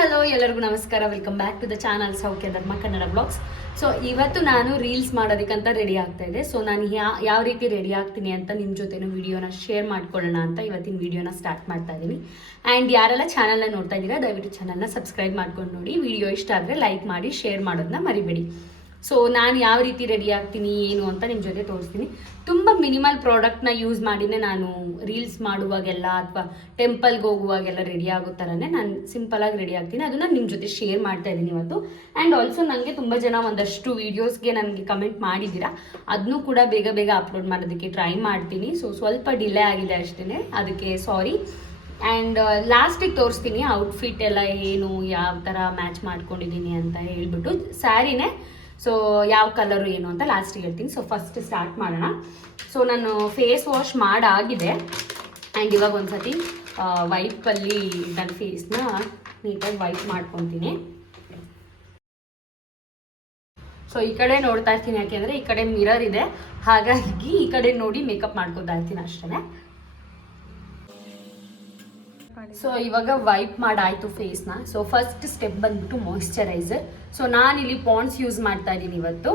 Hello ಎಲ್ಲರಿಗೂ ನಮಸ್ಕಾರ. Welcome back to the channel Saukhya Dharma Kannada blogs. So ಇವತ್ತು ನಾನು ರೀಲ್ಸ್ ಮಾಡೋದಕ್ಕಂತ ರೆಡಿ ಆಗ್ತಾ ಇದೆ. ಸೊ ನಾನು ಯಾವ ರೀತಿ ರೆಡಿ ಆಗ್ತೀನಿ ಅಂತ ನಿಮ್ಮ ಜೊತೆನೂ ವಿಡಿಯೋನ ಶೇರ್ ಮಾಡ್ಕೊಳ್ಳೋಣ ಅಂತ ಇವತ್ತಿನ ವಿಡಿಯೋನ ಸ್ಟಾರ್ಟ್ ಮಾಡ್ತಾ ಇದ್ದೀನಿ. ಆ್ಯಂಡ್ ಯಾರೆಲ್ಲ ಚಾನಲ್ನ ನೋಡ್ತಾ ಇದ್ದೀರಾ ದಯವಿಟ್ಟು ಚಾನಲ್ನ ಸಬ್ಸ್ಕ್ರೈಬ್ ಮಾಡ್ಕೊಂಡು ನೋಡಿ. ವಿಡಿಯೋ ಇಷ್ಟ ಆದರೆ ಲೈಕ್ ಮಾಡಿ ಶೇರ್ ಮಾಡೋದನ್ನ ಮರಿಬೇಡಿ. ಸೊ ನಾನು ಯಾವ ರೀತಿ ರೆಡಿ ಆಗ್ತೀನಿ ಏನು ಅಂತ ನಿಮ್ಮ ಜೊತೆ ತೋರಿಸ್ತೀನಿ. ತುಂಬ ಮಿನಿಮಲ್ ಪ್ರಾಡಕ್ಟ್ನ ಯೂಸ್ ಮಾಡಿನೇ ನಾನು ರೀಲ್ಸ್ ಮಾಡುವಾಗೆಲ್ಲ ಅಥವಾ ಟೆಂಪಲ್ಗೆ ಹೋಗುವಾಗೆಲ್ಲ ರೆಡಿ ಆಗೋ ಥರನೇ ನಾನು ಸಿಂಪಲಾಗಿ ರೆಡಿ ಆಗ್ತೀನಿ. ಅದನ್ನು ನಿಮ್ಮ ಜೊತೆ ಶೇರ್ ಮಾಡ್ತಾ ಇದ್ದೀನಿ ಇವತ್ತು. ಆ್ಯಂಡ್ ಆಲ್ಸೋ ನನಗೆ ತುಂಬ ಜನ ಒಂದಷ್ಟು ವೀಡಿಯೋಸ್ಗೆ ನನಗೆ ಕಮೆಂಟ್ ಮಾಡಿದ್ದೀರಾ. ಅದನ್ನೂ ಕೂಡ ಬೇಗ ಬೇಗ ಅಪ್ಲೋಡ್ ಮಾಡೋದಕ್ಕೆ ಟ್ರೈ ಮಾಡ್ತೀನಿ. ಸೊ ಸ್ವಲ್ಪ ಡಿಲೇ ಆಗಿದೆ ಅಷ್ಟೇ, ಅದಕ್ಕೆ ಸಾರಿ. ಆ್ಯಂಡ್ ಲಾಸ್ಟಿಗೆ ತೋರಿಸ್ತೀನಿ ಔಟ್ಫಿಟ್ ಎಲ್ಲ ಏನು ಯಾವ ಥರ ಮ್ಯಾಚ್ ಮಾಡ್ಕೊಂಡಿದ್ದೀನಿ ಅಂತ ಹೇಳ್ಬಿಟ್ಟು. ಸ್ಯಾರಿನೇ, ಸೊ ಯಾವ ಕಲರು ಏನು ಅಂತ ಲಾಸ್ಟಿಗೆ ಹೇಳ್ತೀನಿ. ಸೊ ಫಸ್ಟ್ ಸ್ಟಾರ್ಟ್ ಮಾಡೋಣ. ಸೊ ನಾನು ಫೇಸ್ ವಾಶ್ ಮಾಡಾಗಿದೆ. ಆ್ಯಂಡ್ ಇವಾಗ ಒಂದ್ಸತಿ ವೈಪಲ್ಲಿ ನನ್ನ ಫೇಸ್ನ ನೀಟಾಗಿ ವೈಪ್ ಮಾಡ್ಕೊತೀನಿ. ಸೊ ಈ ಕಡೆ ನೋಡ್ತಾ ಇರ್ತೀನಿ, ಯಾಕೆಂದರೆ ಈ ಕಡೆ ಮಿರರ್ ಇದೆ, ಹಾಗಾಗಿ ಈ ಕಡೆ ನೋಡಿ ಮೇಕಪ್ ಮಾಡ್ಕೊತಾ ಇರ್ತೀನಿ ಅಷ್ಟೇ. ಸೊ ಇವಾಗ ವೈಪ್ ಮಾಡಾಯಿತು ಫೇಸ್ನ. ಸೊ ಫಸ್ಟ್ ಸ್ಟೆಪ್ ಬಂದ್ಬಿಟ್ಟು ಮಾಯಿಶ್ಚರೈಸರ್. ಸೊ ನಾನಿಲ್ಲಿ ಪಾಂಡ್ಸ್ ಯೂಸ್ ಮಾಡ್ತಾ ಇದ್ದೀನಿ ಇವತ್ತು.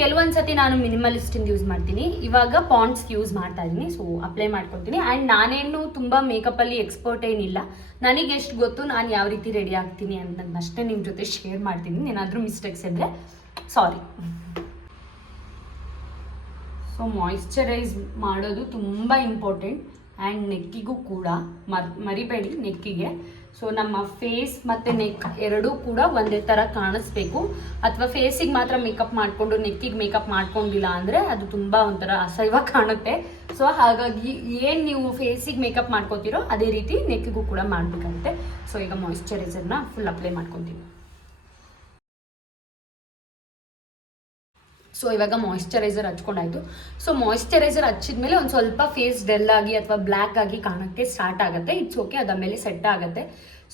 ಕೆಲವೊಂದು ಸತಿ ನಾನು ಮಿನಿಮಲಿಸ್ಟಿಂದ ಯೂಸ್ ಮಾಡ್ತೀನಿ, ಇವಾಗ ಪಾಂಡ್ಸ್ ಯೂಸ್ ಮಾಡ್ತಾ ಇದ್ದೀನಿ. ಸೊ ಅಪ್ಲೈ ಮಾಡ್ಕೊತೀನಿ. ಆ್ಯಂಡ್ ನಾನೇನು ತುಂಬ ಮೇಕಪ್ಪಲ್ಲಿ ಎಕ್ಸ್ಪರ್ಟ್ ಏನಿಲ್ಲ, ನನಗೆ ಎಷ್ಟು ಗೊತ್ತು ನಾನು ಯಾವ ರೀತಿ ರೆಡಿ ಆಗ್ತೀನಿ ಅನ್ನೋದನ್ನಷ್ಟೇ ನಿಮ್ಮ ಜೊತೆ ಶೇರ್ ಮಾಡ್ತೀನಿ. ಏನಾದರೂ ಮಿಸ್ಟೇಕ್ಸ್ ಇದ್ದರೆ ಸಾರಿ. ಸೊ ಮಾಯಿಶ್ಚರೈಸ್ ಮಾಡೋದು ತುಂಬ ಇಂಪಾರ್ಟೆಂಟ್. ಆ್ಯಂಡ್ ನೆಕ್ಕಿಗೂ ಕೂಡ ಮರಿಬೇಡಿ ನೆಕ್ಕಿಗೆ. ಸೊ ನಮ್ಮ ಫೇಸ್ ಮತ್ತು ನೆಕ್ ಎರಡೂ ಕೂಡ ಒಂದೇ ಥರ ಕಾಣಿಸ್ಬೇಕು. ಅಥವಾ ಫೇಸಿಗೆ ಮಾತ್ರ ಮೇಕಪ್ ಮಾಡಿಕೊಂಡು ನೆಕ್ಕಿಗೆ ಮೇಕಪ್ ಮಾಡ್ಕೊಂಡಿಲ್ಲ ಅಂದರೆ ಅದು ತುಂಬ ಒಂಥರ ಅಸಹ್ಯವಾಗಿ ಕಾಣುತ್ತೆ. ಸೊ ಹಾಗಾಗಿ ಏನು ನೀವು ಫೇಸಿಗೆ ಮೇಕಪ್ ಮಾಡ್ಕೋತೀರೋ ಅದೇ ರೀತಿ ನೆಕ್ಕಿಗೂ ಕೂಡ ಮಾಡಬೇಕಾಗುತ್ತೆ. ಸೊ ಈಗ ಮಾಯಿಶ್ಚರೈಸರ್ನ ಫುಲ್ ಅಪ್ಲೈ ಮಾಡ್ಕೊತೀವಿ. ಸೊ ಇವಾಗ ಮಾಯಿಶ್ಚರೈಸರ್ ಹಚ್ಕೊಂಡಾಯ್ತು. ಸೊ ಮಾಯಿಶ್ಚರೈಸರ್ ಹಚ್ಚಿದ್ಮೇಲೆ ಒಂದು ಸ್ವಲ್ಪ ಫೇಸ್ ಡೆಲ್ ಆಗಿ ಅಥವಾ ಬ್ಲ್ಯಾಕ್ ಆಗಿ ಕಾಣೋಕ್ಕೆ ಸ್ಟಾರ್ಟ್ ಆಗುತ್ತೆ. ಇಟ್ಸ್ ಓಕೆ, ಅದಾದಮೇಲೆ ಸೆಟ್ ಆಗುತ್ತೆ.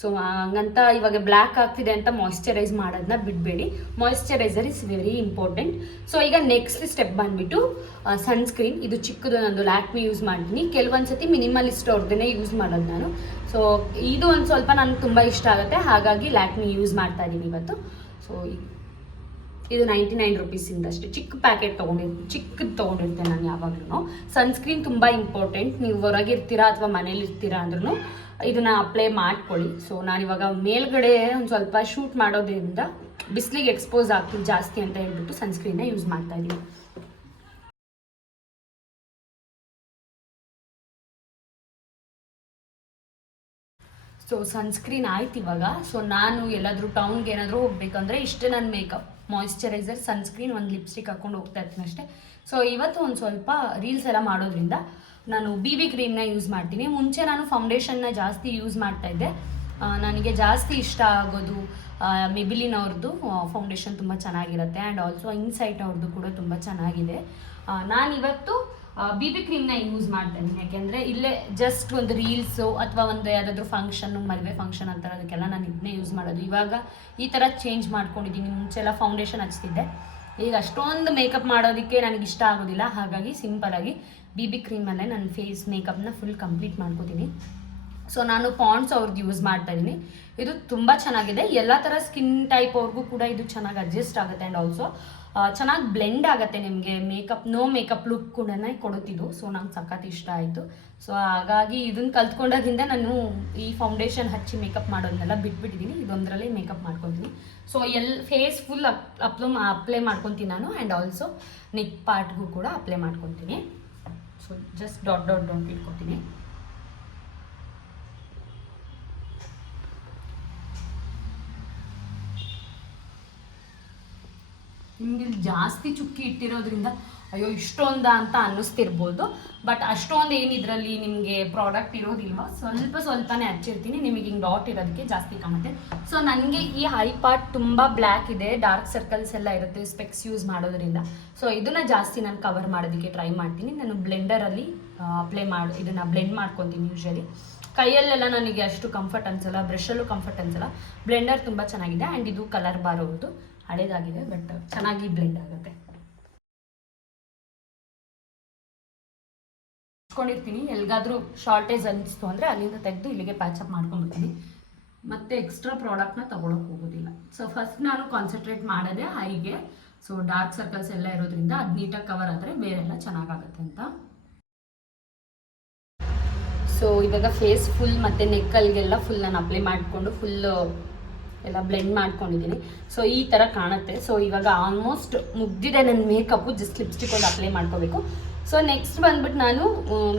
ಸೊ ಹಂಗಂತ ಇವಾಗ ಬ್ಲ್ಯಾಕ್ ಆಗ್ತಿದೆ ಅಂತ ಮಾಯಿಶ್ಚರೈಸ್ ಮಾಡೋದನ್ನ ಬಿಡಬೇಡಿ. Moisturiser is very important. So ಈಗ ನೆಕ್ಸ್ಟ್ ಸ್ಟೆಪ್ ಬಂದುಬಿಟ್ಟು ಸನ್ಸ್ಕ್ರೀನ್. ಇದು ಚಿಕ್ಕದು, ನಂದು ಲ್ಯಾಕ್ಮಿ ಯೂಸ್ ಮಾಡ್ತೀನಿ. ಕೆಲವೊಂದು ಸತಿ ಮಿನಿಮಲಿಸ್ಟ್ ಅವ್ರದ್ದೇ ಯೂಸ್ ಮಾಡೋದು ನಾನು. ಸೊ ಇದು ಒಂದು ಸ್ವಲ್ಪ ನನಗೆ ತುಂಬ ಇಷ್ಟ ಆಗುತ್ತೆ, ಹಾಗಾಗಿ ಲ್ಯಾಕ್ಮಿ ಯೂಸ್ ಮಾಡ್ತಾ ಇದ್ದೀನಿ ಇವತ್ತು. ಸೊ ಇದು 99 ರುಪೀಸಿಂದ ಅಷ್ಟೇ ಚಿಕ್ಕ ಪ್ಯಾಕೆಟ್ ಚಿಕ್ಕದು ತೊಗೊಂಡಿರ್ತೇನೆ ನಾನು ಯಾವಾಗಲೂ. ಸನ್ಸ್ಕ್ರೀನ್ ತುಂಬ ಇಂಪಾರ್ಟೆಂಟ್. ನೀವು ಹೊರಗಿರ್ತೀರಾ ಅಥವಾ ಮನೇಲಿ ಇರ್ತೀರಾ ಅಂದ್ರೂ ಇದನ್ನು ಅಪ್ಲೈ ಮಾಡ್ಕೊಳ್ಳಿ. ಸೊ ನಾನಿವಾಗ ಮೇಲ್ಗಡೆ ಒಂದು ಸ್ವಲ್ಪ ಶೂಟ್ ಮಾಡೋದ್ರಿಂದ ಬಿಸಿಲಿಗೆ ಎಕ್ಸ್ಪೋಸ್ ಆಗ್ತೀನಿ ಜಾಸ್ತಿ ಅಂತ ಹೇಳ್ಬಿಟ್ಟು ಸನ್ಸ್ಕ್ರೀನ್ನ ಯೂಸ್ ಮಾಡ್ತಾ ಇದ್ದೀನಿ. ಸೊ ಸನ್ಸ್ಕ್ರೀನ್ ಆಯ್ತು ಇವಾಗ. ಸೊ ನಾನು ಎಲ್ಲಾದರೂ ಟೌನ್ಗೆ ಏನಾದರೂ ಹೋಗ್ಬೇಕಂದ್ರೆ ಇಷ್ಟೇ ನನ್ನ ಮೇಕಪ್: ಮಾಯಿಶ್ಚರೈಸರ್, ಸನ್ಸ್ಕ್ರೀನ್, ಒಂದು ಲಿಪ್ಸ್ಟಿಕ್ ಹಾಕ್ಕೊಂಡು ಹೋಗ್ತಾ ಇರ್ತೀನಿ ಅಷ್ಟೇ. ಸೊ ಇವತ್ತು ಒಂದು ಸ್ವಲ್ಪ ರೀಲ್ಸ್ ಎಲ್ಲ ಮಾಡೋದ್ರಿಂದ ನಾನು BB ಕ್ರೀಮ್ನ ಯೂಸ್ ಮಾಡ್ತೀನಿ. ಮುಂಚೆ ನಾನು ಫೌಂಡೇಶನ್ನ ಜಾಸ್ತಿ ಯೂಸ್ ಮಾಡ್ತಾಯಿದ್ದೆ. ನನಗೆ ಜಾಸ್ತಿ ಇಷ್ಟ ಆಗೋದು ಮೆಬಿಲಿನ್ ಅವ್ರದ್ದು ಫೌಂಡೇಶನ್ ತುಂಬ ಚೆನ್ನಾಗಿರುತ್ತೆ. ಆ್ಯಂಡ್ ಆಲ್ಸೋ ಇನ್ಸೈಟ್ ಅವ್ರದ್ದು ಕೂಡ ತುಂಬ ಚೆನ್ನಾಗಿದೆ. ನಾನಿವತ್ತು BB ಕ್ರೀಮ್ನ ಯೂಸ್ ಮಾಡ್ತೇನೆ. ಯಾಕೆಂದರೆ ಇಲ್ಲೇ ಜಸ್ಟ್ ಒಂದು ರೀಲ್ಸು ಅಥವಾ ಒಂದು ಯಾವುದಾದ್ರೂ ಫಂಕ್ಷನ್ನು, ಮದುವೆ ಫಂಕ್ಷನ್ ಅಂತಾರೆ, ಅದಕ್ಕೆಲ್ಲ ನಾನು ಇದನ್ನೇ ಯೂಸ್ ಮಾಡೋದು. ಇವಾಗ ಈ ಥರ ಚೇಂಜ್ ಮಾಡ್ಕೊಂಡಿದ್ದೀನಿ. ಮುಂಚೆಲ್ಲ ಫೌಂಡೇಶನ್ ಹಚ್ತಿದ್ದೆ, ಈಗ ಅಷ್ಟೊಂದು ಮೇಕಪ್ ಮಾಡೋದಕ್ಕೆ ನನಗೆ ಇಷ್ಟ ಆಗೋದಿಲ್ಲ. ಹಾಗಾಗಿ ಸಿಂಪಲಾಗಿ BB ಕ್ರೀಮಲ್ಲೇ ನನ್ನ ಫೇಸ್ ಮೇಕಪ್ನ ಫುಲ್ ಕಂಪ್ಲೀಟ್ ಮಾಡ್ಕೋತೀನಿ. ಸೊ ನಾನು ಪಾಂಡ್ಸ್ ಅವ್ರದ್ದು ಯೂಸ್ ಮಾಡ್ತಾ ಇದ್ದೀನಿ. ಇದು ತುಂಬ ಚೆನ್ನಾಗಿದೆ. ಎಲ್ಲ ಥರ ಸ್ಕಿನ್ ಟೈಪ್ ಅವ್ರಿಗೂ ಕೂಡ ಇದು ಚೆನ್ನಾಗಿ ಅಡ್ಜಸ್ಟ್ ಆಗುತ್ತೆ. ಆ್ಯಂಡ್ ಆಲ್ಸೋ ಚೆನ್ನಾಗಿ ಬ್ಲೆಂಡ್ ಆಗುತ್ತೆ ನಿಮಗೆ. ನೋ ಮೇಕಪ್ ಲುಕ್ ಕೂಡ ಕೊಡುತ್ತಿದ್ದು. ಸೊ ನಂಗೆ ಸಖತ್ ಇಷ್ಟ ಆಯಿತು. ಸೊ ಹಾಗಾಗಿ ಇದನ್ನು ಕಲ್ತ್ಕೊಂಡಾಗಿಂದ ನಾನು ಈ ಫೌಂಡೇಶನ್ ಹಚ್ಚಿ ಮೇಕಪ್ ಮಾಡೋದನ್ನೆಲ್ಲ ಬಿಟ್ಬಿಟ್ಟಿದ್ದೀನಿ. ಇದೊಂದರಲ್ಲೇ ಮೇಕಪ್ ಮಾಡ್ಕೊತೀನಿ. ಸೊ ಫೇಸ್ ಫುಲ್ ಅಪ್ಲೈ ಮಾಡ್ಕೊತೀನಿ ನಾನು. ಆ್ಯಂಡ್ ಆಲ್ಸೋ ನೆಕ್ ಪಾರ್ಟ್ಗೂ ಕೂಡ ಅಪ್ಲೈ ಮಾಡ್ಕೊತೀನಿ. ಸೊ ಜಸ್ಟ್ ಡಾಟ್ ಇಟ್ಕೊತೀನಿ. ನಿಮಗೆ ಜಾಸ್ತಿ ಚುಕ್ಕಿ ಇಟ್ಟಿರೋದ್ರಿಂದ ಅಯ್ಯೋ ಇಷ್ಟೊಂದ ಅಂತ ಅನ್ನಿಸ್ತಿರ್ಬೋದು. ಬಟ್ ಅಷ್ಟೊಂದು ಏನಿದ್ರಲ್ಲಿ ನಿಮಗೆ ಪ್ರಾಡಕ್ಟ್ ಇರೋದಿಲ್ವ, ಸ್ವಲ್ಪನೇ ಹಚ್ಚಿರ್ತೀನಿ. ನಿಮಗೆ ಹಿಂಗೆ ಡಾಟ್ ಇರೋದಕ್ಕೆ ಜಾಸ್ತಿ ಕಾಣುತ್ತೆ. ಸೊ ನನಗೆ ಈ ಹೈ ಪಾರ್ಟ್ ತುಂಬ ಬ್ಲ್ಯಾಕ್ ಇದೆ, ಡಾರ್ಕ್ ಸರ್ಕಲ್ಸ್ ಎಲ್ಲ ಇರುತ್ತೆ ಸ್ಪೆಕ್ಸ್ ಯೂಸ್ ಮಾಡೋದ್ರಿಂದ. ಸೊ ಇದನ್ನು ಜಾಸ್ತಿ ನಾನು ಕವರ್ ಮಾಡೋದಕ್ಕೆ ಟ್ರೈ ಮಾಡ್ತೀನಿ. ನಾನು ಬ್ಲೆಂಡರಲ್ಲಿ ಇದನ್ನು ಬ್ಲೆಂಡ್ ಮಾಡ್ಕೊತೀನಿ. ಯೂಶಲಿ ಕೈಯಲ್ಲೆಲ್ಲ ನನಗೆ ಅಷ್ಟು ಕಂಫರ್ಟ್ ಅನ್ಸಲ್ಲ, ಬ್ರಷಲ್ಲೂ ಕಂಫರ್ಟ್ ಅನ್ಸಲ್ಲ. ಬ್ಲೆಂಡರ್ ತುಂಬ ಚೆನ್ನಾಗಿದೆ. ಆ್ಯಂಡ್ ಇದು ಕಲರ್ ಬಾರೋದು ಹಳೇದಾಗಿದೆ, ಬಟ್ ಚೆನ್ನಾಗಿ ಬ್ಲೆಂಡ್ ಆಗುತ್ತೆ. ಹಚ್ಕೊಂಡಿರ್ತೀನಿ. ಎಲ್ಲಿಗಾದ್ರೂ ಶಾರ್ಟೇಜ್ ಅನಿಸ್ತು ಅಂದರೆ ಅಲ್ಲಿಂದ ತೆಗೆದು ಇಲ್ಲಿಗೆ ಪ್ಯಾಚಪ್ ಮಾಡ್ಕೊಂಡ್ಬಿಡ್ತೀನಿ. ಮತ್ತೆ ಎಕ್ಸ್ಟ್ರಾ ಪ್ರಾಡಕ್ಟ್ನ ತೊಗೊಳಕ್ಕೆ ಹೋಗೋದಿಲ್ಲ. ಸೊ ಫಸ್ಟ್ ನಾನು ಕಾನ್ಸಂಟ್ರೇಟ್ ಮಾಡೋದೇ ಐಗೆ. ಸೊ ಡಾರ್ಕ್ ಸರ್ಕಲ್ಸ್ ಎಲ್ಲ ಇರೋದ್ರಿಂದ ಅದು ನೀಟಾಗಿ ಕವರ್ ಆದರೆ ಬೇರೆಲ್ಲ ಚೆನ್ನಾಗಾಗುತ್ತೆ ಅಂತ. ಸೊ ಇವಾಗ ಫೇಸ್ ಫುಲ್ ಮತ್ತು ನೆಕ್ಕಲ್ಗೆಲ್ಲ ಫುಲ್ ನಾನು ಅಪ್ಲೈ ಮಾಡಿಕೊಂಡು ಫುಲ್ ಎಲ್ಲ ಬ್ಲೆಂಡ್ ಮಾಡ್ಕೊಂಡಿದ್ದೀನಿ. ಸೊ ಈ ಥರ ಕಾಣುತ್ತೆ. ಸೊ ಇವಾಗ ಆಲ್ಮೋಸ್ಟ್ ಮುಗ್ದಿದೆ ನನ್ನ ಮೇಕಪ್ಪು, ಜಸ್ಟ್ ಲಿಪ್ಸ್ಟಿಕ್ ಒಂದು ಅಪ್ಲೈ ಮಾಡ್ಕೋಬೇಕು. ಸೊ ನೆಕ್ಸ್ಟ್ ಬಂದ್ಬಿಟ್ಟು ನಾನು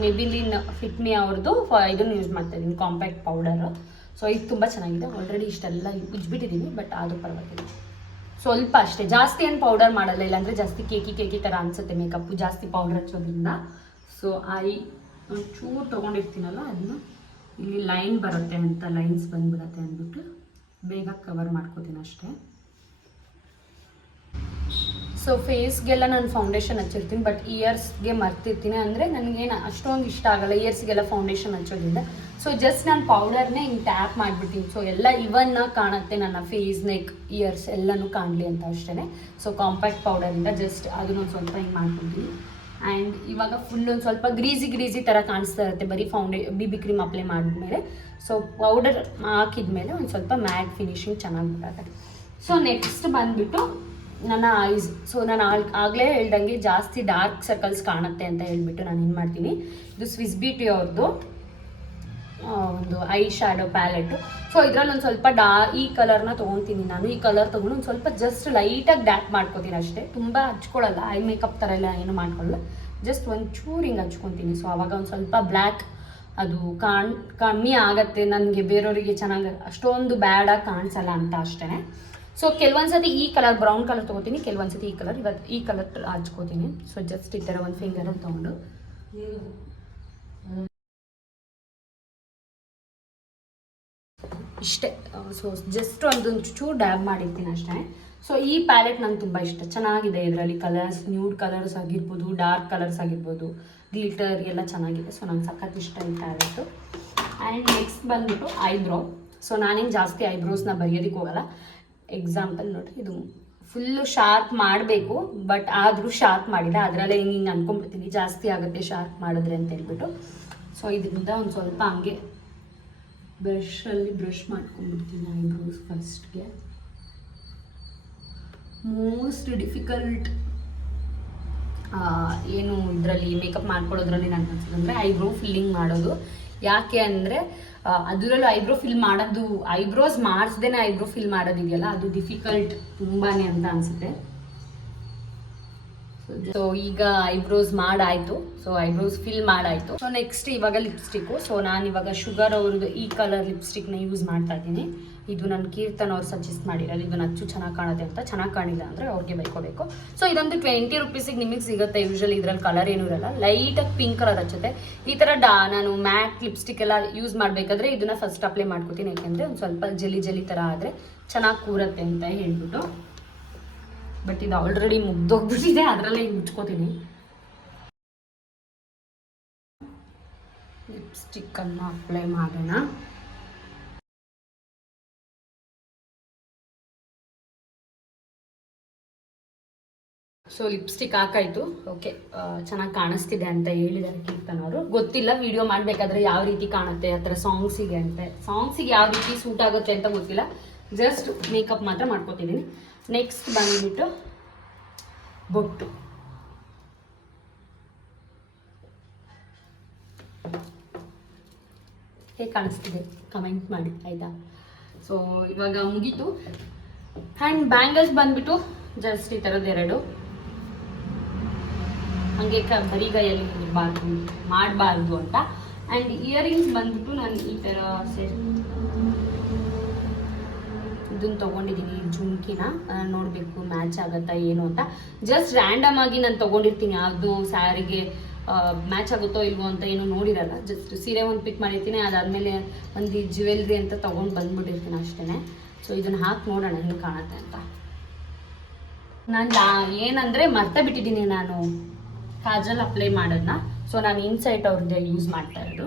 ಮೆಬಿಲಿನ್ ಫಿಟ್ ಮಿ ಅವ್ರದ್ದು ಇದನ್ನು ಯೂಸ್ ಮಾಡ್ತಾ ಇದ್ದೀನಿ, ಕಾಂಪ್ಯಾಕ್ಟ್ ಪೌಡರು. ಸೊ ಇದು ತುಂಬ ಚೆನ್ನಾಗಿದೆ. ಆಲ್ರೆಡಿ ಇಷ್ಟೆಲ್ಲ ಉಜ್ಬಿಟ್ಟಿದ್ದೀನಿ, ಬಟ್ ಅದು ಪರವಾಗಿಲ್ಲ. ಸ್ವಲ್ಪ ಅಷ್ಟೇ, ಜಾಸ್ತಿ ಏನು ಪೌಡರ್ ಮಾಡಲ್ಲ, ಇಲ್ಲಾಂದರೆ ಜಾಸ್ತಿ ಕೇಕಿ ಥರ ಅನಿಸುತ್ತೆ ಮೇಕಪ್ಪು ಜಾಸ್ತಿ ಪೌಡರ್ ಹಚ್ಚೋದ್ರಿಂದ. ಸೊ ಒಂಚೂರು ತೊಗೊಂಡಿರ್ತೀನಲ್ಲ ಅದನ್ನು ಇಲ್ಲಿ ಲೈನ್ ಬರುತ್ತೆ ಅಂತ, ಲೈನ್ಸ್ ಬಂದ್ಬಿಡತ್ತೆ ಅಂದ್ಬಿಟ್ಟು ಬೇಗ ಕವರ್ ಮಾಡ್ಕೋತೀನಿ ಅಷ್ಟೇ. ಸೊ ಫೇಸ್ಗೆಲ್ಲ ನಾನು ಫೌಂಡೇಶನ್ ಹಚ್ಚಿರ್ತೀನಿ, ಬಟ್ ಇಯರ್ಸ್ಗೆ ಮರ್ತಿರ್ತೀನಿ. ಅಂದರೆ ನನಗೇನು ಅಷ್ಟೊಂದು ಇಷ್ಟ ಆಗಲ್ಲ ಇಯರ್ಸ್ಗೆಲ್ಲ ಫೌಂಡೇಶನ್ ಹಚ್ಚೋದ್ರಿಂದ. ಸೊ ಜಸ್ಟ್ ನಾನು ಪೌಡರ್ನೇ ಹಿಂಗೆ ಟ್ಯಾಪ್ ಮಾಡಿಬಿಡ್ತೀನಿ. ಸೊ ಎಲ್ಲ ಇವನ್ನ ಕಾಣುತ್ತೆ, ನನ್ನ ಫೇಸ್, ನೆಕ್, ಇಯರ್ಸ್ ಎಲ್ಲನೂ ಕಾಣಲಿ ಅಂತ ಅಷ್ಟೇ. ಸೊ ಕಾಂಪ್ಯಾಕ್ಟ್ ಪೌಡರಿಂದ ಜಸ್ಟ್ ಅದನ್ನೊಂದು ಸ್ವಲ್ಪ ಹಿಂಗೆ ಮಾಡ್ಕೊತೀನಿ. ಆ್ಯಂಡ್ ಇವಾಗ ಫುಲ್ ಒಂದು ಸ್ವಲ್ಪ ಗ್ರೀಸಿ ಥರ ಕಾಣಿಸ್ತಾ ಇರುತ್ತೆ ಬರೀ BB ಕ್ರೀಮ್ ಅಪ್ಲೈ ಮಾಡಿದ್ಮೇಲೆ. ಸೊ ಪೌಡರ್ ಹಾಕಿದ್ಮೇಲೆ ಒಂದು ಸ್ವಲ್ಪ ಮ್ಯಾಟ್ ಫಿನಿಶಿಂಗ್ ಚೆನ್ನಾಗಿ ಬರುತ್ತೆ. ಸೊ ನೆಕ್ಸ್ಟ್ ಬಂದುಬಿಟ್ಟು ನನ್ನ ಐಸ್. ಸೊ ನಾನು ಆಗಲೇ ಹೇಳ್ದಂಗೆ ಜಾಸ್ತಿ ಡಾರ್ಕ್ ಸರ್ಕಲ್ಸ್ ಕಾಣುತ್ತೆ ಅಂತ ಹೇಳ್ಬಿಟ್ಟು ನಾನು ಏನು ಮಾಡ್ತೀನಿ, ಇದು ಸ್ವಿಸ್ ಬ್ಯೂಟಿ ಅವ್ರದ್ದು ಒಂದು ಐ ಶ್ಯಾಡೋ ಪ್ಯಾಲೆಟು. ಸೊ ಇದರಲ್ಲಿ ಒಂದು ಸ್ವಲ್ಪ ಈ ಕಲರ್ನ ತೊಗೊತೀನಿ ನಾನು. ಈ ಕಲರ್ ತೊಗೊಂಡು ಒಂದು ಸ್ವಲ್ಪ ಜಸ್ಟ್ ಲೈಟಾಗಿ ಡ್ಯಾಪ್ ಮಾಡ್ಕೊತೀನಿ ಅಷ್ಟೇ, ತುಂಬ ಹಚ್ಕೊಳ್ಳಲ್ಲ. ಐ ಮೇಕಪ್ ಥರ ಎಲ್ಲ ಏನು ಮಾಡ್ಕೊಳ್ಳಲ್ಲ, ಜಸ್ಟ್ ಒಂಚೂರು ಹಿಂಗೆ ಹಚ್ಕೊತೀನಿ. ಸೊ ಆವಾಗ ಒಂದು ಸ್ವಲ್ಪ ಬ್ಲ್ಯಾಕ್ ಅದು ಕಮ್ಮಿ ಆಗುತ್ತೆ, ನನಗೆ ಬೇರೆಯವರಿಗೆ ಚೆನ್ನಾಗಿ ಅಷ್ಟೊಂದು ಬ್ಯಾಡಾಗಿ ಕಾಣಿಸಲ್ಲ ಅಂತ ಅಷ್ಟೇ. ಸೊ ಕೆಲವೊಂದ್ಸತಿ ಈ ಕಲರ್ ಬ್ರೌನ್ ಕಲರ್ ತೊಗೋತೀನಿ, ಕೆಲವೊಂದ್ಸತಿ ಈ ಕಲರ್, ಇವತ್ತು ಈ ಕಲರ್ ಹಚ್ಕೋತೀನಿ. ಸೊ ಜಸ್ಟ್ ಈ ಥರ ಒಂದು ಫಿಂಗರಲ್ಲಿ ತೊಗೊಂಡು ಇಷ್ಟೇ. ಸೊ ಜಸ್ಟ್ ಒಂದೊಂದು ಚೂರು ಡ್ಯಾಬ್ ಮಾಡಿರ್ತೀನಿ ಅಷ್ಟೇ. ಸೊ ಈ ಪ್ಯಾಲೆಟ್ ನಂಗೆ ತುಂಬ ಇಷ್ಟ, ಚೆನ್ನಾಗಿದೆ. ಇದರಲ್ಲಿ ಕಲರ್ಸ್, ನ್ಯೂಡ್ ಕಲರ್ಸ್ ಆಗಿರ್ಬೋದು, ಡಾರ್ಕ್ ಕಲರ್ಸ್ ಆಗಿರ್ಬೋದು, ಗ್ಲಿಟರ್ ಎಲ್ಲ ಚೆನ್ನಾಗಿದೆ. ಸೊ ನಂಗೆ ಸಖತ್ ಇಷ್ಟ ಈ ಪ್ಯಾಲೆಟು. ಆ್ಯಂಡ್ ನೆಕ್ಸ್ಟ್ ಬಂದ್ಬಿಟ್ಟು ಐಬ್ರೋ. ಸೊ ನಾನೇನು ಜಾಸ್ತಿ ಐಬ್ರೋಸ್ನ ಬರೆಯೋದಕ್ಕೆ ಹೋಗಲ್ಲ. ಎಕ್ಸಾಂಪಲ್ ನೋಡಿರಿ, ಇದು ಫುಲ್ಲು ಶಾರ್ಪ್ ಮಾಡಬೇಕು, ಬಟ್ ಆದರೂ ಶಾರ್ಪ್ ಮಾಡಿಲ್ಲ. ಅದರಲ್ಲೇ ಹಿಂಗೆ ಅಂದ್ಕೊಂಡ್ಬಿಡ್ತೀನಿ ಜಾಸ್ತಿ ಆಗುತ್ತೆ ಶಾರ್ಪ್ ಮಾಡಿದ್ರೆ ಅಂತ ಹೇಳ್ಬಿಟ್ಟು. ಸೊ ಇದರಿಂದ ಒಂದು ಸ್ವಲ್ಪ ಹಂಗೆ ಬ್ರಷಲ್ಲಿ ಬ್ರಷ್ ಮಾಡ್ಕೊಂಡ್ಬಿಡ್ತೀನಿ ಐಬ್ರೋಸ್ ಫಸ್ಟ್ಗೆ. ಮೋಸ್ಟ್ ಡಿಫಿಕಲ್ಟ್ ಏನು ಇದರಲ್ಲಿ ಮೇಕಪ್ ಮಾಡ್ಕೊಳ್ಳೋದ್ರಲ್ಲಿ ನನಗೆ ಅನ್ಸೋದಂದರೆ ಐಬ್ರೋ ಫಿಲ್ಲಿಂಗ್ ಮಾಡೋದು. ಯಾಕೆ ಅಂದರೆ ಅದರಲ್ಲೂ ಐಬ್ರೋ ಫಿಲ್ ಮಾಡೋದು, ಐಬ್ರೋಸ್ ಮಾಡಿಸ್ದೇನೆ ಐಬ್ರೋ ಫಿಲ್ ಮಾಡೋದಿದೆಯಲ್ಲ, ಅದು ಡಿಫಿಕಲ್ಟ್ ತುಂಬಾ ಅಂತ ಅನಿಸುತ್ತೆ. ಸೊ ಈಗ ಐಬ್ರೋಸ್ ಮಾಡಾಯಿತು. ಸೊ ಐಬ್ರೋಸ್ ಫಿಲ್ ಮಾಡಾಯಿತು. ಸೊ ನೆಕ್ಸ್ಟ್ ಇವಾಗ ಲಿಪ್ಸ್ಟಿಕ್ಕು. ಸೊ ನಾನು ಇವಾಗ ಶುಗರ್ ಅವ್ರದ್ದು ಈ ಕಲರ್ ಲಿಪ್ಸ್ಟಿಕ್ನ ಯೂಸ್ ಮಾಡ್ತಾ ಇದ್ದೀನಿ. ಇದು ನನ್ನ ಕೀರ್ತನ್ ಅವ್ರು ಸಜೆಸ್ಟ್ ಮಾಡಿರೋದು. ಇದು ನಚ್ಚು ಚೆನ್ನಾಗಿ ಕಾಣುತ್ತೆ ಅಂತ. ಚೆನ್ನಾಗಿ ಕಾಣಿಲ್ಲ ಅಂದರೆ ಅವ್ರಿಗೆ ಬೈಕೋಬೇಕು. ಸೊ ಇದೊಂದು 20 ರೂಪೀಸಿಗೆ ನಿಮಗೆ ಸಿಗುತ್ತೆ. ಯೂಶ್ವಲಿ ಇದರಲ್ಲಿ ಕಲರ್ ಏನೂ ಇರಲ್ಲ, ಲೈಟಾಗಿ ಪಿಂಕ್ ಕಲರ್ ಹಚ್ಚುತ್ತೆ. ಈ ಥರ ನಾನು ಮ್ಯಾಟ್ ಲಿಪ್ಸ್ಟಿಕ್ ಎಲ್ಲ ಯೂಸ್ ಮಾಡಬೇಕಾದ್ರೆ ಇದನ್ನು ಫಸ್ಟ್ ಅಪ್ಲೈ ಮಾಡ್ಕೋತೀನಿ, ಯಾಕೆಂದರೆ ಒಂದು ಸ್ವಲ್ಪ ಜೆಲಿ ಥರ ಆದರೆ ಚೆನ್ನಾಗಿ ಕೂರುತ್ತೆ ಅಂತ ಹೇಳ್ಬಿಟ್ಟು. ಬಟ್ ಇದು ಆಲ್ರೆಡಿ ಮುಗ್ದೋಗ್ಬಿಟ್ಟಿದೆ, ಅದರಲ್ಲೇ ಮುಚ್ಕೋತೀನಿ. ಲಿಪ್ಸ್ಟಿಕ್ಕನ್ನು ಅಪ್ಲೈ ಮಾಡೋಣ. ಸೊ ಲಿಪ್ಸ್ಟಿಕ್ ಹಾಕಾಯ್ತು. ಓಕೆ, ಚೆನ್ನಾಗಿ ಕಾಣಿಸ್ತಿದೆ ಅಂತ ಹೇಳಿದ್ದಾರೆ ಕೀರ್ತನ್ ಅವರು. ಗೊತ್ತಿಲ್ಲ ವಿಡಿಯೋ ಮಾಡಬೇಕಾದ್ರೆ ಯಾವ ರೀತಿ ಕಾಣುತ್ತೆ ಆ ಥರ ಸಾಂಗ್ಸಿಗೆ ಯಾವ ರೀತಿ ಸೂಟ್ ಆಗುತ್ತೆ ಅಂತ ಗೊತ್ತಿಲ್ಲ. ಜಸ್ಟ್ ಮೇಕಪ್ ಮಾತ್ರ ಮಾಡ್ಕೊತಿದ್ದೀನಿ. ನೆಕ್ಸ್ಟ್ ಬಂದ್ಬಿಟ್ಟು ಬೊಟ್ಟು. ಹೇಗೆ ಕಾಣಿಸ್ತಿದೆ ಕಮೆಂಟ್ ಮಾಡಿ ಆಯಿತಾ. ಸೊ ಇವಾಗ ಮುಗೀತು. ಆ್ಯಂಡ್ ಬ್ಯಾಂಗಲ್ಸ್ ಬಂದ್ಬಿಟ್ಟು ಜಸ್ಟ್ ಈ ಥರದ್ದು 2 ಹಾಗೆ ಬರಿಗೈಯಲ್ಲಿ ಮಾಡಬಾರ್ದು ಅಂತ. ಆ್ಯಂಡ್ ಇಯರಿಂಗ್ಸ್ ಬಂದ್ಬಿಟ್ಟು ನಾನು ಈ ಥರ ಇದನ್ನು ತೊಗೊಂಡಿದ್ದೀನಿ, ಜುಮ್ಕಿನ. ನೋಡಬೇಕು ಮ್ಯಾಚ್ ಆಗುತ್ತಾ ಏನು ಅಂತ. ಜಸ್ಟ್ ರ್ಯಾಂಡಮ್ ಆಗಿ ನಾನು ತೊಗೊಂಡಿರ್ತೀನಿ, ಅದು ಸ್ಯಾರಿಗೆ ಮ್ಯಾಚ್ ಆಗುತ್ತೋ ಇಲ್ವೋ ಅಂತ ಏನೂ ನೋಡಿರಲ್ಲ. ಜಸ್ಟ್ ಸೀರೆ ಒಂದು ಪಿಕ್ ಮಾಡಿರ್ತೀನಿ, ಅದಾದಮೇಲೆ ಒಂದು ಜ್ಯುವೆಲ್ರಿ ಅಂತ ತೊಗೊಂಡು ಬಂದ್ಬಿಟ್ಟಿರ್ತೀನಿ ಅಷ್ಟೇ. ಸೊ ಇದನ್ನು ಹಾಕಿ ನೋಡೋಣ ಹೆಂಗೆ ಕಾಣುತ್ತೆ ಅಂತ. ನಾನು ಏನಂದರೆ ಮರ್ತಾ ಬಿಟ್ಟಿದ್ದೀನಿ ನಾನು ಕಾಜಲ್ ಅಪ್ಲೈ ಮಾಡೋದನ್ನ. ಸೊ ನಾನು ಇನ್ಸೈಟ್ ಅವ್ರದ್ದೇ ಯೂಸ್ ಮಾಡ್ತಾ ಇರೋದು.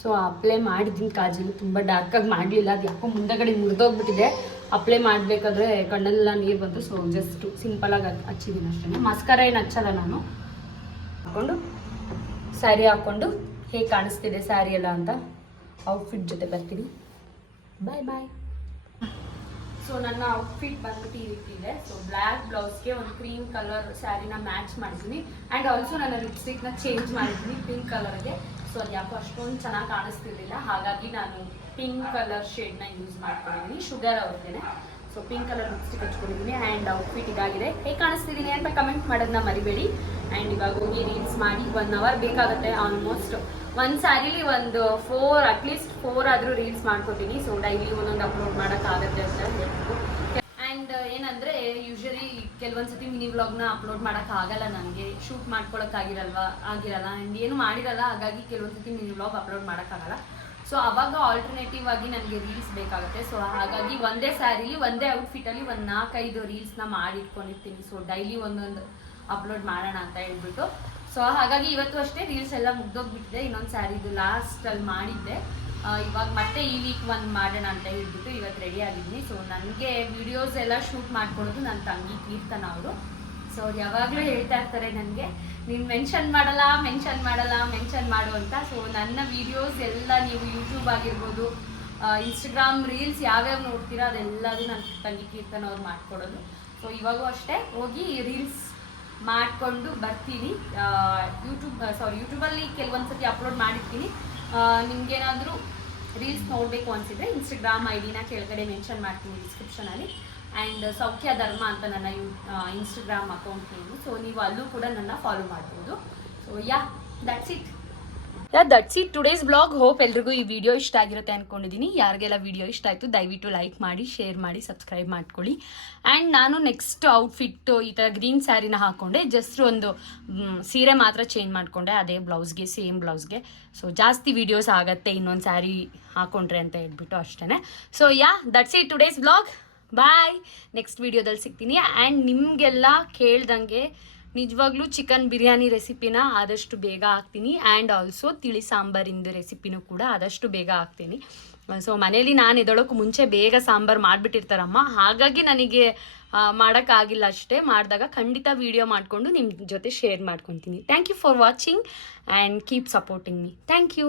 ಸೊ ಅಪ್ಲೈ ಮಾಡಿದ್ದೀನಿ ಕಾಜಲ್, ತುಂಬ ಡಾರ್ಕಾಗಿ ಮಾಡಲಿಲ್ಲ. ಅದು ಯಾಕೋ ಮುಂದಗಡೆ ಮುರಿದೋಗ್ಬಿಟ್ಟಿದೆ. ಅಪ್ಲೈ ಮಾಡಬೇಕಾದ್ರೆ ಕಣ್ಣೆಲ್ಲ ನೀರು ಬಂತು. ಸೊ ಜಸ್ಟ್ ಸಿಂಪಲಾಗಿ ಹಚ್ಚಿದ್ದೀನಿ ಅಷ್ಟೇ. ಮಸ್ಕರ ಏನು ಹಚ್ಚಲ್ಲ ನಾನು. ಹಾಕ್ಕೊಂಡು ಸ್ಯಾರಿ ಹಾಕ್ಕೊಂಡು ಹೇಗೆ ಕಾಣಿಸ್ತಿದೆ ಸ್ಯಾರಿ ಎಲ್ಲ ಅಂತ ಔಟ್ಫಿಟ್ ಜೊತೆ ಬರ್ತೀನಿ. ಬಾಯ್ ಬಾಯ್. ಸೊ ನನ್ನ ಔಟ್ಫಿಟ್ ಬಂದ್ಬಿಟ್ಟು ಈ ರೀತಿ ಇದೆ. ಸೊ ಬ್ಲ್ಯಾಕ್ ಬ್ಲೌಸ್ಗೆ ಒಂದು ಕ್ರೀಮ್ ಕಲರ್ ಸ್ಯಾರಿನ ಮ್ಯಾಚ್ ಮಾಡಿದ್ದೀನಿ. ಆ್ಯಂಡ್ ಆಲ್ಸೋ ನನ್ನ ಲಿಪ್ಸ್ಟಿಕ್ನ ಚೇಂಜ್ ಮಾಡಿದ್ದೀನಿ ಪಿಂಕ್ ಕಲರ್ಗೆ. ಸೊ ಅದು ಯಾಕೋ ಅಷ್ಟೊಂದು ಚೆನ್ನಾಗಿ ಕಾಣಿಸ್ತಿರ್ಲಿಲ್ಲ, ಹಾಗಾಗಿ ನಾನು ಪಿಂಕ್ ಕಲರ್ ಶೇಡ್ನ ಯೂಸ್ ಮಾಡ್ಕೊಂಡಿದ್ದೀನಿ, ಶುಗರ್ ಅವ್ರದ್ದೇನೆ. ಸೊ ಪಿಂಕ್ ಕಲರ್ ಲಿಪ್ಸ್ಟಿಕ್ ಹಚ್ಕೊಂಡಿದ್ದೀನಿ. ಆ್ಯಂಡ್ ಔಟ್ಫಿಟ್ ಇದಾಗಿದೆ. ಹೇಗೆ ಕಾಣಿಸ್ತಿದ್ದೀನಿ ಅಂತ ಕಮೆಂಟ್ ಮಾಡೋದನ್ನ ಮರಿಬೇಡಿ. ಆ್ಯಂಡ್ ಇವಾಗ ಹೋಗಿ ರೀಲ್ಸ್ ಮಾಡಿ 1 hour ಬೇಕಾಗುತ್ತೆ ಆಲ್ಮೋಸ್ಟ್. ಒಂದು ಸ್ಯಾರಿಲಿ ಒಂದು 4 ಅಟ್ಲೀಸ್ಟ್ 4 ಆದರೂ ರೀಲ್ಸ್ ಮಾಡ್ಕೊತೀನಿ. ಸೊ ಡೈಲಿ ಒಂದೊಂದು ಅಪ್ಲೋಡ್ ಮಾಡೋಕ್ಕಾಗತ್ತೆ ಅಂತ ಹೇಳ್ಬಿಟ್ಟು. ಆ್ಯಂಡ್ ಏನಂದರೆ ಯೂಶ್ವಲಿ ಕೆಲವೊಂದ್ಸತಿ ಮಿನಿ ವ್ಲಾಗ್ನ ಅಪ್ಲೋಡ್ ಮಾಡೋಕ್ಕಾಗಲ್ಲ, ನನಗೆ ಶೂಟ್ ಮಾಡ್ಕೊಳಕ್ಕಾಗಿರಲ್ಲ. ಆ್ಯಂಡ್ ಏನು ಮಾಡಿರಲ್ಲ, ಹಾಗಾಗಿ ಕೆಲವೊಂದ್ಸತಿ ಮಿನಿ ವ್ಲಾಗ್ ಅಪ್ಲೋಡ್ ಮಾಡೋಕ್ಕಾಗಲ್ಲ. ಸೊ ಅವಾಗ ಆಲ್ಟರ್ನೇಟಿವ್ ಆಗಿ ನನಗೆ ರೀಲ್ಸ್ ಬೇಕಾಗುತ್ತೆ. ಸೊ ಹಾಗಾಗಿ ಒಂದೇ ಸ್ಯಾರಿಲಿ ಒಂದೇ ಔಟ್ಫಿಟಲ್ಲಿ ಒಂದು 4-5 ರೀಲ್ಸ್ನ ಮಾಡಿಟ್ಕೊಂಡಿರ್ತೀನಿ. ಸೊ ಡೈಲಿ ಒಂದೊಂದು ಅಪ್ಲೋಡ್ ಮಾಡೋಣ ಅಂತ ಹೇಳ್ಬಿಟ್ಟು. ಸೊ ಹಾಗಾಗಿ ಇವತ್ತು ಅಷ್ಟೇ ರೀಲ್ಸ್ ಎಲ್ಲ ಮುಗ್ದೋಗ್ಬಿಟ್ಟಿದೆ. ಇನ್ನೊಂದು ಸ್ಯಾರಿದು ಲಾಸ್ಟಲ್ಲಿ ಮಾಡಿದ್ದೆ. ಇವಾಗ ಮತ್ತೆ ಈ ವೀಕ್ ಒಂದು ಮಾಡೋಣ ಅಂತ ಹೇಳ್ಬಿಟ್ಟು ಇವತ್ತು ರೆಡಿ ಆಗಿದ್ದೀನಿ. ಸೊ ನನಗೆ ವಿಡಿಯೋಸ್ ಎಲ್ಲ ಶೂಟ್ ಮಾಡ್ಕೊಡೋದು ನನ್ನ ತಂಗಿ ಕೀರ್ತನ ಅವರು. ಸೊ ಅವ್ರು ಯಾವಾಗಲೂ ಹೇಳ್ತಾ ಇರ್ತಾರೆ ನನಗೆ, ನೀನು ಮೆನ್ಷನ್ ಮಾಡು ಅಂತ. ಸೊ ನನ್ನ ವೀಡಿಯೋಸ್ ಎಲ್ಲ ನೀವು ಯೂಟ್ಯೂಬ್ ಆಗಿರ್ಬೋದು, ಇನ್ಸ್ಟಾಗ್ರಾಮ್ ರೀಲ್ಸ್ ಯಾವ್ಯಾವ ನೋಡ್ತೀರಾ ಅದೆಲ್ಲದು ನನ್ನ ತಂಗಿ ಕೀರ್ತನ ಅವ್ರು ಮಾಡಿಕೊಡೋದು. ಸೊ ಇವಾಗೂ ಅಷ್ಟೇ ಹೋಗಿ ರೀಲ್ಸ್ ಮಾಡಿಕೊಂಡು ಬರ್ತೀನಿ. ಯೂಟ್ಯೂಬಲ್ಲಿ ಕೆಲವೊಂದ್ಸತಿ ಅಪ್ಲೋಡ್ ಮಾಡಿರ್ತೀನಿ. ನಿಮ್ಗೇನಾದರೂ ರೀಲ್ಸ್ ನೋಡಬೇಕು ಅನಿಸಿದರೆ ಇನ್ಸ್ಟಾಗ್ರಾಮ್ ಐಡಿನ ಕೆಳಗಡೆ ಮೆನ್ಷನ್ ಮಾಡ್ತೀನಿ ಡಿಸ್ಕ್ರಿಪ್ಷನಲ್ಲಿ. ಆ್ಯಂಡ್ ಸೌಖ್ಯ ಧರ್ಮ ಅಂತ ನನ್ನ ಇನ್ಸ್ಟಾಗ್ರಾಮ್ ಅಕೌಂಟ್ ನೇಮು. ಸೊ ನೀವು ಅಲ್ಲೂ ಕೂಡ ನನ್ನ ಫಾಲೋ ಮಾಡ್ಬೋದು. So that's it today's blog. Hope ಎಲ್ರಿಗೂ ಈ ವಿಡಿಯೋ ಇಷ್ಟ ಆಗಿರುತ್ತೆ ಅಂದ್ಕೊಂಡಿದ್ದೀನಿ. ಯಾರಿಗೆಲ್ಲ ವಿಡಿಯೋ ಇಷ್ಟ ಆಯಿತು ದಯವಿಟ್ಟು ಲೈಕ್ ಮಾಡಿ, ಶೇರ್ ಮಾಡಿ, ಸಬ್ಸ್ಕ್ರೈಬ್ ಮಾಡ್ಕೊಳ್ಳಿ. ಆ್ಯಂಡ್ ನಾನು ನೆಕ್ಸ್ಟ್ ಔಟ್ಫಿಟ್ಟು ಈ ಥರ ಗ್ರೀನ್ ಸ್ಯಾರಿನ ಹಾಕ್ಕೊಂಡೆ. ಜಸ್ಟ್ ಒಂದು ಸೀರೆ ಮಾತ್ರ ಚೇಂಜ್ ಮಾಡಿಕೊಂಡೆ ಅದೇ ಬ್ಲೌಸ್ಗೆ, ಸೇಮ್ ಬ್ಲೌಸ್ಗೆ. ಸೊ ಜಾಸ್ತಿ ವೀಡಿಯೋಸ್ ಆಗುತ್ತೆ ಇನ್ನೊಂದು ಸ್ಯಾರಿ ಹಾಕ್ಕೊಂಡ್ರೆ ಅಂತ ಹೇಳ್ಬಿಟ್ಟು ಅಷ್ಟೇ. So that's it today's blog. Bye. Next ವೀಡಿಯೋದಲ್ಲಿ ಸಿಗ್ತೀನಿ. ಆ್ಯಂಡ್ ನಿಮಗೆಲ್ಲ ಕೇಳ್ದಂಗೆ ನಿಜವಾಗ್ಲೂ ಚಿಕನ್ ಬಿರಿಯಾನಿ ರೆಸಿಪಿನ ಆದಷ್ಟು ಬೇಗ ಹಾಕ್ತೀನಿ. ಆ್ಯಂಡ್ ಆಲ್ಸೋ ತಿಳಿ ಸಾಂಬಾರಿಂದು ರೆಸಿಪಿನೂ ಕೂಡ ಆದಷ್ಟು ಬೇಗ ಹಾಕ್ತೀನಿ. ಸೊ ಮನೇಲಿ ನಾನು ಎದೊಳಕ್ಕೂ ಮುಂಚೆ ಬೇಗ ಸಾಂಬಾರು ಮಾಡಿಬಿಟ್ಟಿರ್ತಾರಮ್ಮ, ಹಾಗಾಗಿ ನನಗೆ ಮಾಡೋಕ್ಕಾಗಿಲ್ಲ ಅಷ್ಟೇ. ಮಾಡಿದಾಗ ಖಂಡಿತ ವೀಡಿಯೋ ಮಾಡಿಕೊಂಡು ನಿಮ್ಮ ಜೊತೆ ಶೇರ್ ಮಾಡ್ಕೊತೀನಿ. Thank you for watching and keep supporting me. Thank you.